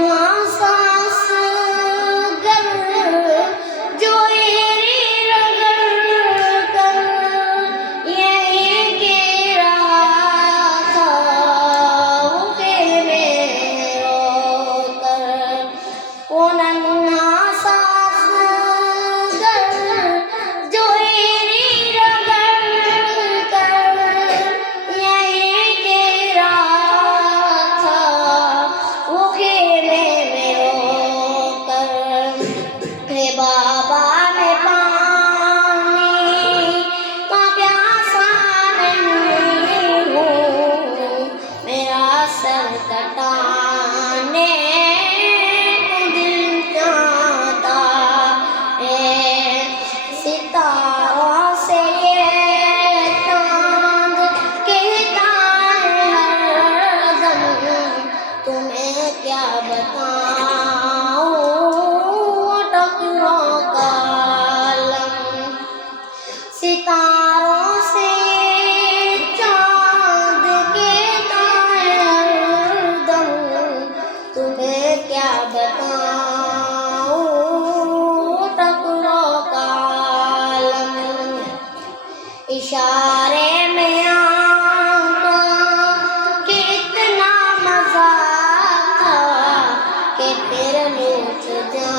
ننھا سانس گر جو ایری رگڑ کر یہیں گرا تھا وہ خیمے رو کر، وہ ننھا سانس گر جو ایری رگڑ کر یہیں گرا تھا وہ خیمے میں رو کر۔ ہے بابا میں پانی کا پیاسا نہیں ہوں، میرا سر کٹانے کو دل چاہتا ہے، ستاروں سے یہ چاند کہتا ہے ہر دم، تمہیں کیا بتاؤں ٹکروں کا عالم۔ ستاروں سے چاند کہتا ہے ہر دم، تمہیں کیا بتاؤں ٹکروں کا عالم۔ اشارے میں آنکھوں کتنا مزہ تھا کہ پھر لوٹ جا